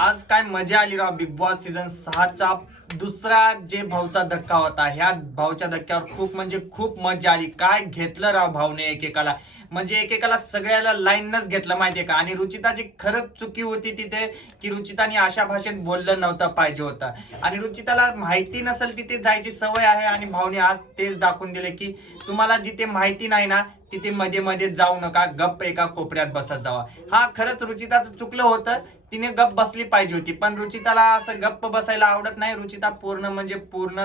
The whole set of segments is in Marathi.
आज काय मजा आली राव. बिग बॉस सीझन 6चा दुसरा जे भाऊचा धक्का होता, ह्या भाऊच्या धक्क्यावर खूप म्हणजे खूप मजा आली. काय घेतलं राव भाऊने एकेकाला, म्हणजे एकेकाला सगळ्याला लाईनच घेतलं माहितीये का. आणि रुचिताची खरंच चुकी होती तिथे, की रुचिताने अशा भाषेत बोललं नव्हतं पाहिजे होतं. आणि रुचिताला माहिती नसेल तिथे जायची सवय आहे, आणि भाऊने आज तेच दाखवून दिले की तुम्हाला जिथे माहिती नाही ना तिथे मध्ये मध्ये जाऊ नका, गप्प एका कोपऱ्यात बसत जावा. हा, खरंच रुचिताचं चुकलं होतं, तिने गप्प बसली पाहिजे होती. पण रुचिताला असं गप्प बसायला आवडत नाही. रुचिता पूर्ण म्हणजे पूर्ण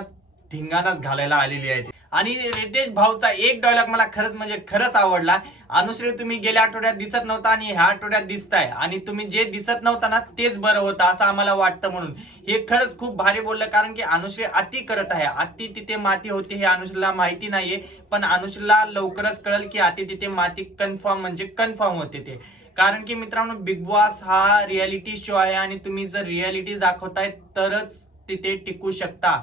धिंगाणाच घालायला आलेली आहे. आणि रितेश भाऊचा एक डायलॉग मला खरंच म्हणजे खरंच आवडला. अनुश्री, तुम्ही गेल्या आठवड्यात दिसत नव्हता आणि ह्या आठवड्यात दिसताय, आणि तुम्ही जे दिसत नव्हता ना तेच बरं होतं असं आम्हाला वाटतं म्हणून. हे खरंच खूप भारी बोललं, कारण की अनुश्री अति करत आहे. अति तिथे माती होती हे अनुश्रीला माहिती नाहीये, पण अनुश्रीला लवकरच कळेल की अति तिथे माती कन्फर्म म्हणजे कन्फर्म होते ते. कारण की मित्रांनो, बिग बॉस हा रियालिटी शो आहे, आणि तुम्ही जर रियालिटी दाखवताय तरच तिथे टिकू शकता.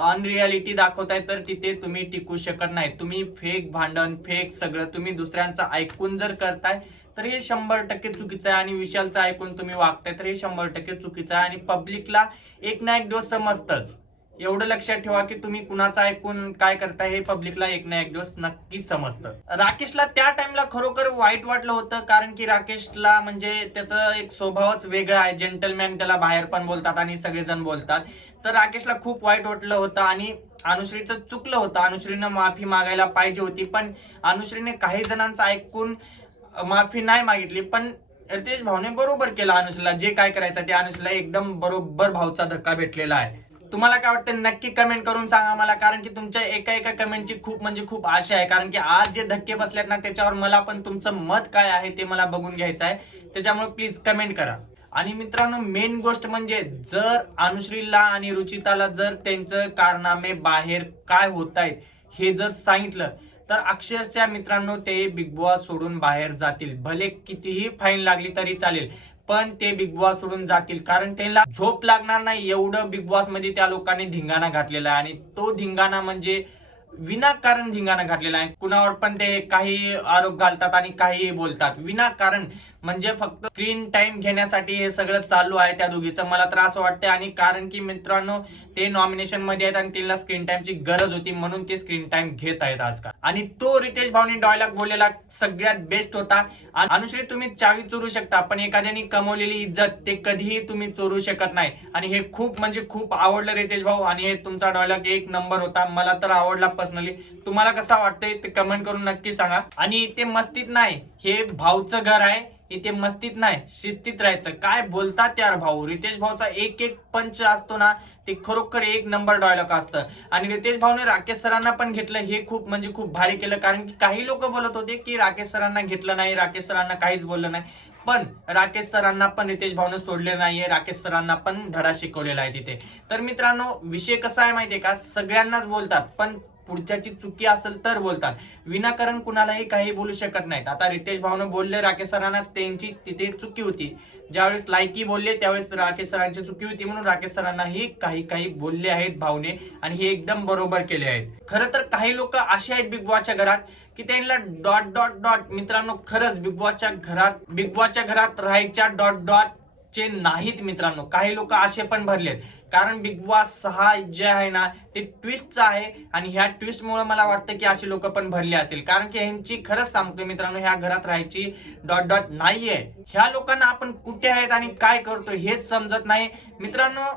अनरियालिटी दाखवताय तर तिथे तुम्ही टिकू शकत नाही. तुम्ही फेक भांडण, फेक सगळं तुम्ही दुसऱ्यांचं ऐकून जर करताय तर हे 100% चुकीचं आहे. आणि विशालचं ऐकून तुम्ही वागताय तर हे 100% चुकीचं आहे. आणि पब्लिकला एक ना एक दिवस समजतच. एवढं लक्षात ठेवा की तुम्ही कुणाचं ऐकून काय करताय हे पब्लिकला एक ना एक दिवस नक्कीच समजतं. राकेशला त्या टाइमला खरोखर वाईट वाटलं होतं, कारण की राकेशला म्हणजे त्याचं एक स्वभावच वेगळा आहे. जेंटलमॅन त्याला बाहेर पण बोलतात आणि सगळेजण बोलतात. तर राकेशला खूप वाईट वाटलं होतं, आणि अनुश्रीचं चुकलं होतं. अनुश्रीनं माफी मागायला पाहिजे होती, पण अनुश्रीने काही जणांचं ऐकून माफी नाही मागितली. पण रितेश भाऊने बरोबर केलं. अनुश्रीला जे काय करायचं ते अनुश्रीला एकदम बरोबर भाऊचा धक्का भेटलेला आहे. तुम्हाला काय वाटतं नक्की कमेंट करून सांगा मला, कारण की तुमच्या एका एका कमेंटची खूप म्हणजे खूप आशा आहे. कारण की आज जे धक्के बसलेत ना त्याच्यावर मला पण तुमचं मत काय आहे ते मला बघून घ्यायचं आहे. त्याच्यामुळे प्लीज कमेंट करा. आणि मित्रांनो, मेन गोष्ट म्हणजे जर अनुश्रीला आणि रुचिताला जर त्यांचं कारनामे बाहेर काय होत आहेत हे जर सांगितलं तर अक्षरशः मित्रांनो ते बिग बॉस सोडून बाहेर जातील. भले कितीही फाईन लागली तरी चालेल, पण ते बिग बॉस सोडून जातील. कारण त्यांना झोप लागणार नाही एवढं बिग बॉस मध्ये त्या लोकांनी धिंगाणा घातलेला आहे. आणि तो धिंगाणा म्हणजे विनाकारण धिंगाणा घातलेला आहे. कुणावर पण ते काही आरोप घालतात आणि काही बोलतात विनाकारण, म्हणजे फक्त स्क्रीन टाइम घेण्यासाठी हे सगळं चालू आहे त्या दोघीचं, मला तर असं वाटतंय. आणि कारण की मित्रांनो, ते नॉमिनेशन मध्ये आहेत आणि त्यांना स्क्रीन टाइमची गरज होती म्हणून ते स्क्रीन टाइम घेत आहेत आजकाल. आणि तो रितेश भाऊनी डायलॉग बोललेला सगळ्यात बेस्ट होता. अनुश्री, तुम्ही चावी चोरू शकता, पण एखाद्याने कमवलेली इज्जत ते कधीही तुम्ही चोरू शकत नाही. आणि हे खूप म्हणजे खूप आवडलं रितेश भाऊ, आणि हे तुमचा डायलॉग एक नंबर होता. मला तर आवडला पर्सनली. तुम्हाला कसा वाटतंय ते कमेंट करून नक्की सांगा. आणि ते मस्तीत नाही, हे भाऊचं घर आहे, इथे मस्तीत नाही शिस्तीत राहायचं. काय बोलतात यार भाऊ. रितेश भाऊचा एक एक पंच असतो ना ते खरोखर एक नंबर डायलॉग असतं. आणि रितेश भाऊने राकेश सरांना पण घेतलं, हे खूप म्हणजे खूप भारी केलं. कारण की काही लोक बोलत होते की राकेश सरांना घेतलं नाही, राकेश सरांना काहीच बोललं नाही, पण राकेश सरांना पण रितेश भाऊने सोडले नाहीये. राकेश सरांना पण धडा शिकवलेला आहे तिथे. तर मित्रांनो, विषय कसा आहे माहितीये का, सगळ्यांनाच बोलतात पण पुढच्याची चुकी असेल तर बोलतात. विनाकारण कुणालाही काही बोलू शकत नाहीत. आता रितेश भाऊने बोलले राकेश सरांना, त्यांची तिथे चुकी होती. ज्यावेळेस लायकी बोलले त्यावेळेस राकेश सरांची चुकी होती, म्हणून राकेश सरांनाही काही काही बोलले आहेत भाऊने, आणि हे एकदम बरोबर केले आहेत. खरं तर काही लोक असे आहेत बिग बॉसच्या घरात की त्यांना डॉट डॉट डॉट, मित्रांनो खरंच बिग बॉसच्या घरात राहायच्या डॉट डॉट चे नाहीत मित्रांनो. काही लोक असे पण भरलेत, कारण बिग बॉस 6 जे आहे ना ते ट्विस्टचं आहे. आणि ह्या ट्विस्ट मुळे मला वाटतं की अशी लोक पण भरली असतील, कारण की ह्यांची खरंच सांगतो मित्रांनो, ह्या घरात राहायची डॉट डॉट नाहीये. ह्या लोकांना आपण कुठे आहेत आणि काय करतो हेच समजत नाही मित्रांनो.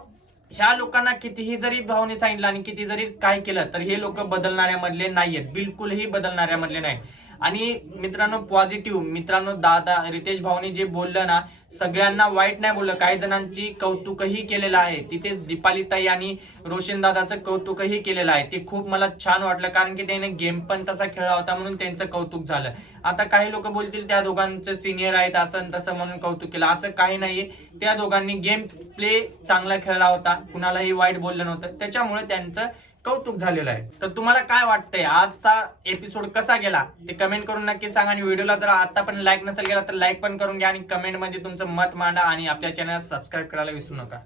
ह्या लोकांना कितीही जरी भावने सांगितलं आणि किती जरी काय केलं तर हे लोक बदलणाऱ्या मधले नाहीयेत, बिलकुलही बदलणाऱ्या मधले नाही. आणि मित्रांनो, पॉझिटिव्ह मित्रांनो, दादा रितेश भाऊनी जे बोललं ना, सगळ्यांना वाईट नाही बोललं, काही जणांची कौतुकही केलेलं आहे. तिथेच दीपाली ताई आणि रोशन दादाचं कौतुकही केलेलं आहे. ते खूप मला छान वाटलं, कारण की त्याने गेम पण तसा खेळला होता म्हणून त्यांचं कौतुक झालं. आता काही लोक बोलतील त्या दोघांचं सिनियर आहेत असं तसं म्हणून कौतुक केलं, असं काही नाहीये. त्या दोघांनी गेम प्ले चांगला खेळला होता, कुणालाही वाईट बोललं नव्हतं, त्याच्यामुळे त्यांचं कौतुक झालेलं आहे. तर तुम्हाला काय वाटतंय आजचा एपिसोड कसा गेला ते कमेंट करून नक्की सांगा. आणि व्हिडिओला जर आता पण लाईक नसेल केला तर लाईक पण करून घ्या, आणि कमेंट मध्ये तुमचं मत मांडा, आणि आपल्या चॅनल सबस्क्राईब करायला विसरू नका.